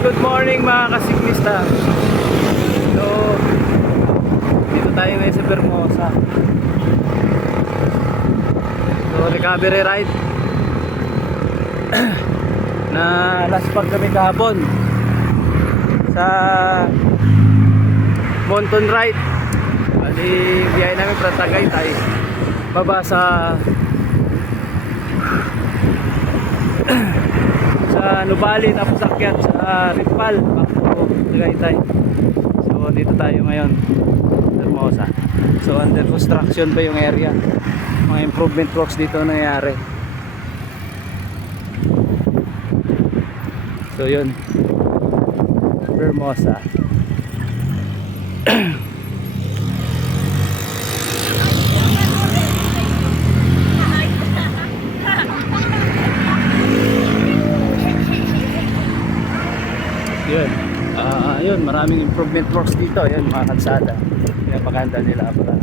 good morning mga kasiklista. So, dito tayo ngayon sa Bermosa. So, recovery ride. Na last pag kami kahapon sa Mountain Ride. Bali, biyahe namin para Tagaytay. Baba sa Nubali, tapos akyat sa Ripal, Bako, Tagaytay. So dito tayo ngayon, Hermosa. So under construction pa yung area. Mga improvement works dito nangyayari. So yun, Hermosa. Yun, maraming improvement works dito. Yan, mga kalsada. Pinapaganda nila para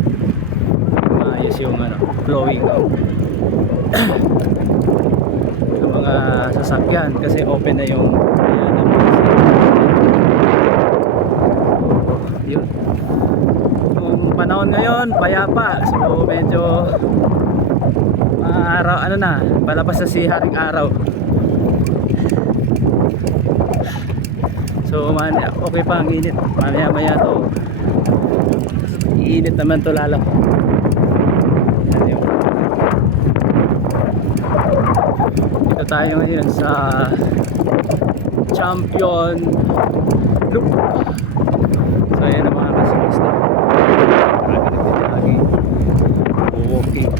maayos yung flowing out yung mga sasakyan kasi open na yung yun. Yung panahon ngayon payapa, so medyo araw, palabas na si haring araw. So okay pa ang init. Mamaya maya to iinit naman to lalo. Dito tayo ngayon sa Champion Loop. So ayan ang mga kasiklista. Marami dito lagi walking.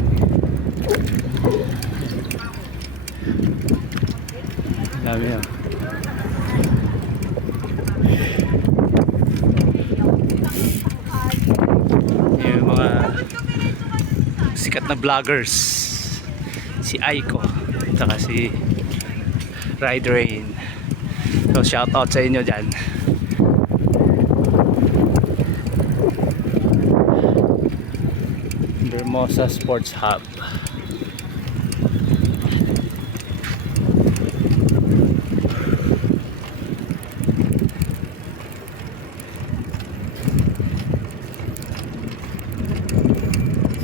Dami yan. Sikat na vloggers, si Aiko saka si Ride Rain. So shout out sa inyo dyan. Bermosa Sports Hub.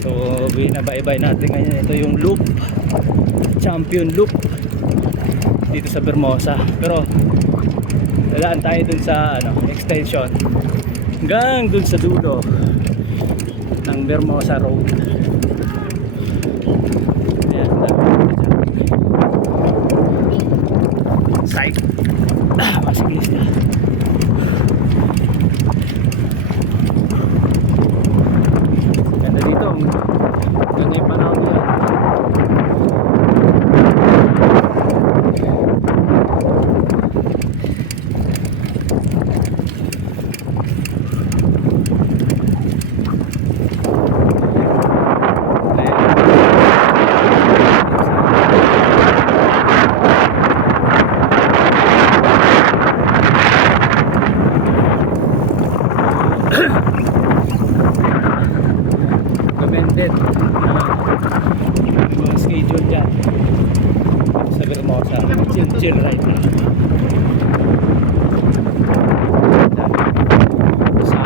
So binabay-bay natin ngayon. Ito yung loop, Champion Loop dito sa Bermosa. Pero dadaan tayo dun sa extension hanggang dun sa dulo ng Bermosa Road. Ayan, site masikilis na. Ganda dito, ganda yung panahon niya. Recommended may mga schedule dyan sa Bermosa. Chill ride na sa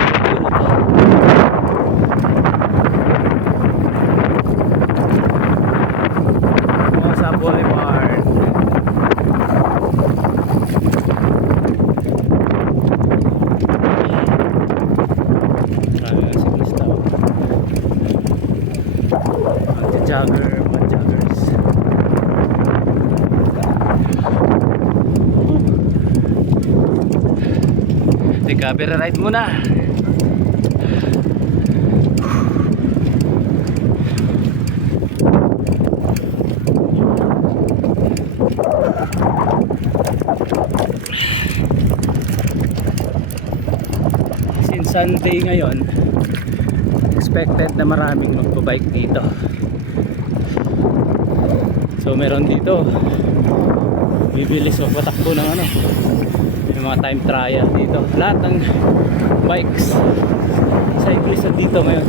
Bermosa Boulevard. Joggers. Teka, pero ride muna. Since Sunday ngayon, expected na maraming magbabike dito. So meron dito bibilis o patakbo ng yung mga time trial dito. Lahat ng bikes, cyclists dito ngayon.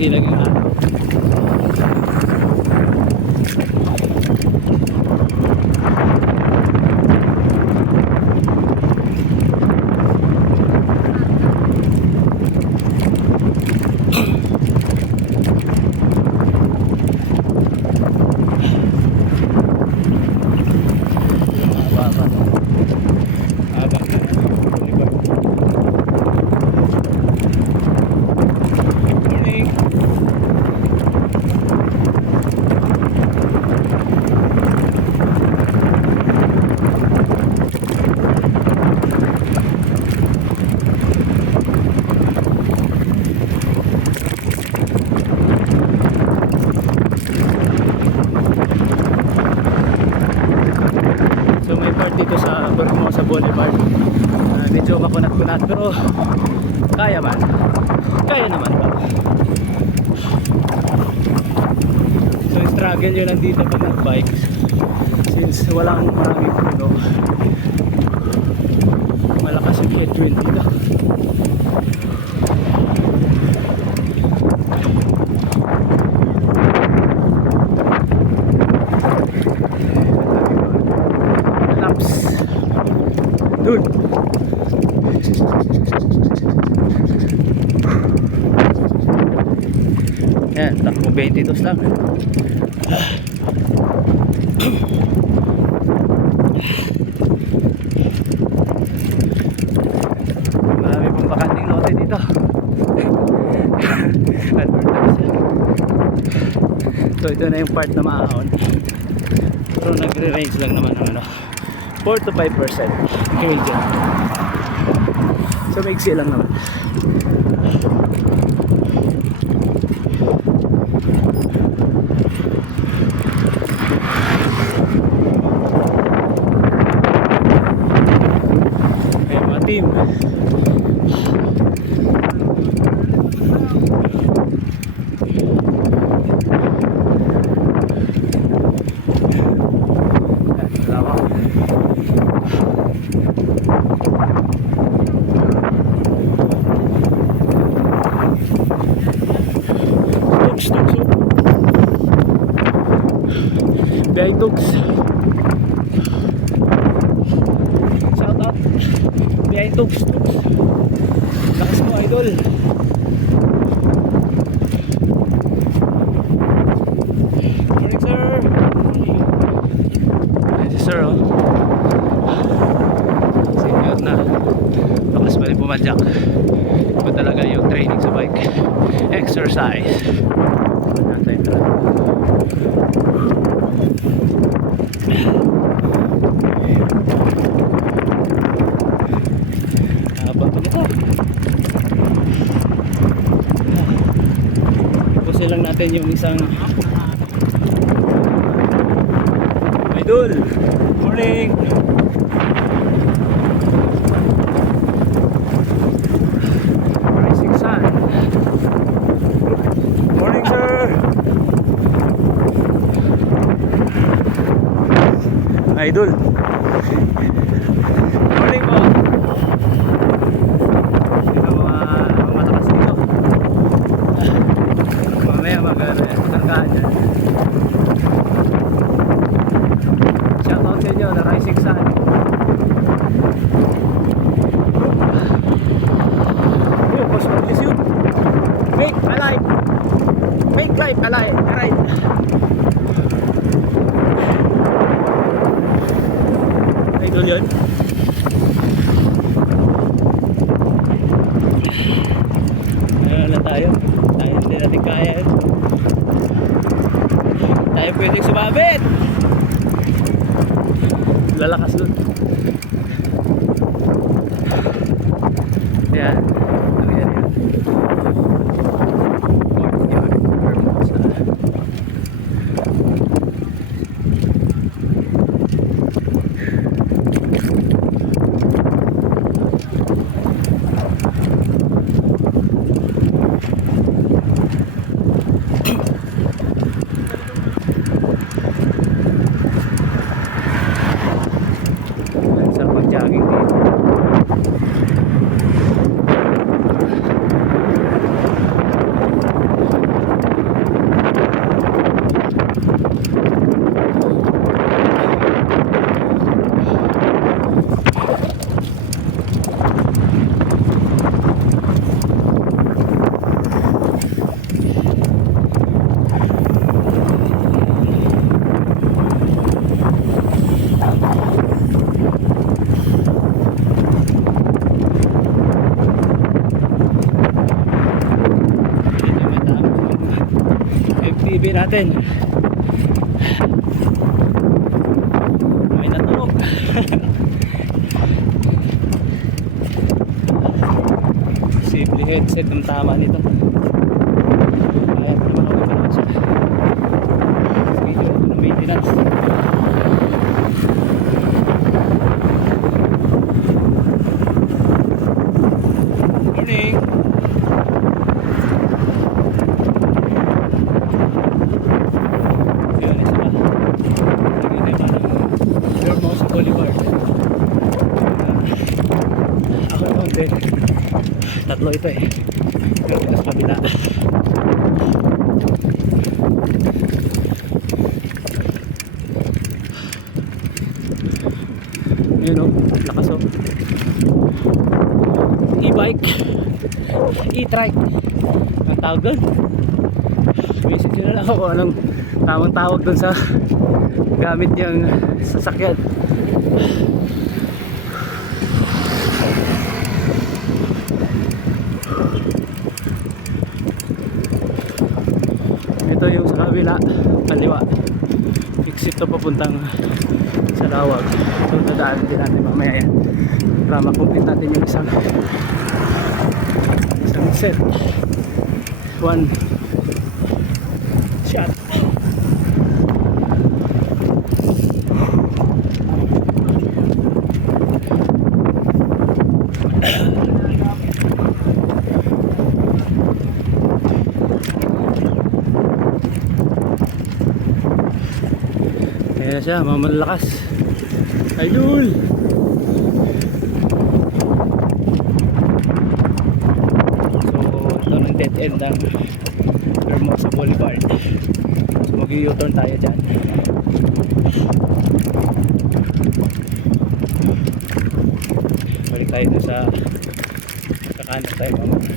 masilag yung araw. So may part dito sa Bermosa Boulevard, medyo makunat-kunat pero kaya naman ba. So struggle yun lang dito pag nag-bike since walang maraming puno, malakas yung headwind dito. Dun. Yan, takbo 22 lang. Marami pong bakanting lote dito. So ito na yung part na maahon. Pero nagre-range lang naman ng 4 to 5% fuel dyan. So maiksi lang naman. Ayan mga team. Behind dogs. Shout out behind dogs. Lakas mo idol. Morning sir. Ayan si sir oh. Senior na. Lakas pa rin pumadyak. Iba talaga yung training sa bike. Exercise. Nasa ito. Tapusin lang natin yung isang idol. Morning. Rising sun. Morning sir. Idol. Morning po. Ito mga matakas dito. Mamaya magtanggaan dyan. Shout out sa inyo na Rising Sun. Yo, boss, what is you? Make alive. Make life alive. Alright. Idol yun. Ayun na tayo. Tayo hindi natin kaya yun. Tayo pwedeng sumabit. Lalakas dun. Yan. Ano yan yan? TV natin. May natunog. Simple headset ang tama nito. Ayan, naman ako naman siya. Video ng maintenance. Morning. Yun, isa pa. Nakita pa ng Hermosa Boulevard. Ako naman din. Tatlo ito eh. Pero ito sa kabila. Yun o, lakas o. E-bike, e-trike ang tawag doon. Message nyo na lang ako anong tamang tawag doon sa gamit niyang sasakyan. Ito yung sa kabila, kaliwa, exit to papuntang sa Lawag. So dadaan din natin mamaya yan para makomplete natin yung isang set, one shot. Ayan na siya, mamalakas. Idol! So, ito ng dead end ng Hermosa Boulevard. So, mag-u-turn tayo dyan. Balik tayo dun sa kakanan tayo mamaya.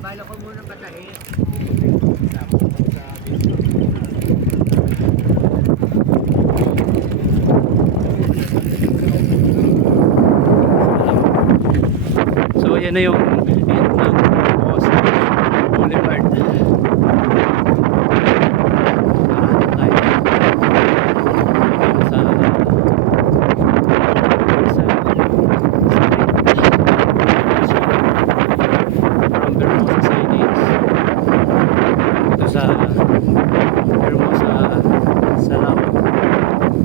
Bala ko muna patahin. So yan na yung end ng Hermosa Boulevard. Sa Hermosa Salaw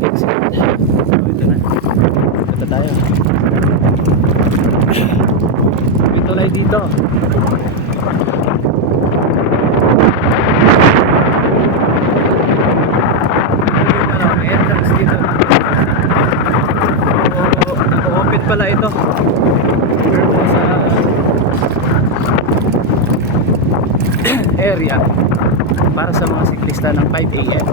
exit. So ito na, ito tayo. May tulay dito. May entrance dito. Naka-open pala ito. Hermosa area para sa mga siklista ng 5 AM.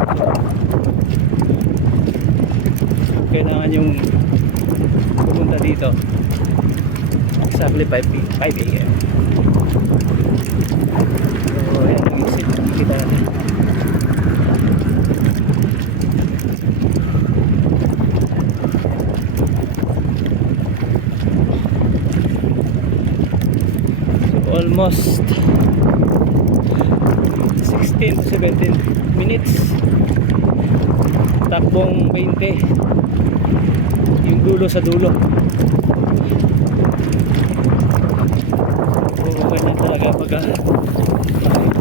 Kailangan yung pumunta dito exactly 5 AM. So ayan yung exit, kita natin. So almost 16 to 17 minutes, takbong 20 yung dulo sa dulo. So ganyan talaga pag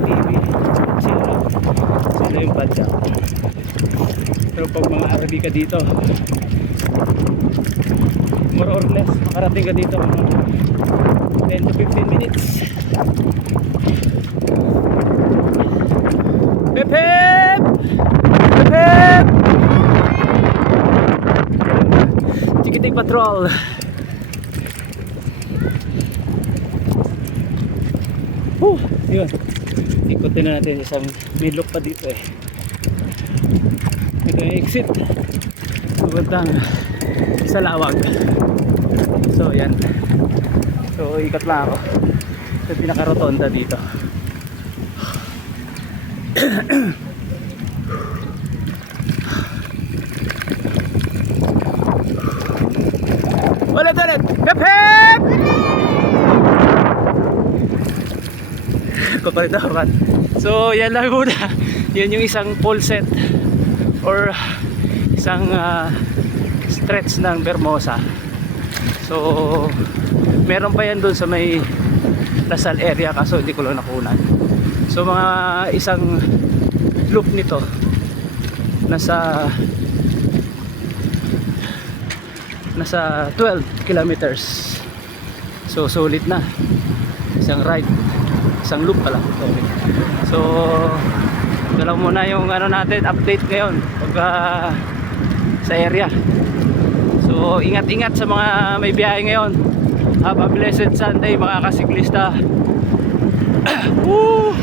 TV sila yung badya. Pero pag mga RV ka dito, more or less makarating ka dito mga 10 to 15 minutes. Hip hip! Hip hip! Chikiting patrol. Yun. Ikutin na natin isang midlock pa dito eh. Ito yung exit. Pupuntang sa Lawag. So yan. So ikot lang ako sa pinaka-rotonda dito. Ulit! Hip hip! ko pa rin dapat. So yan lang muna. Yan yung isang pole set or isang stretch ng Vermosa. So meron pa yan doon sa may Lasal area, kaso hindi ko lang nakunan. So mga isang loop nito nasa 12 kilometers. So sulit na. Isang ride, isang loop pala. Sorry. So ito lang muna yung ano natin, update ngayon pagka sa area. So ingat-ingat sa mga may biyahe ngayon. Have a blessed Sunday mga kasiklista. Woo!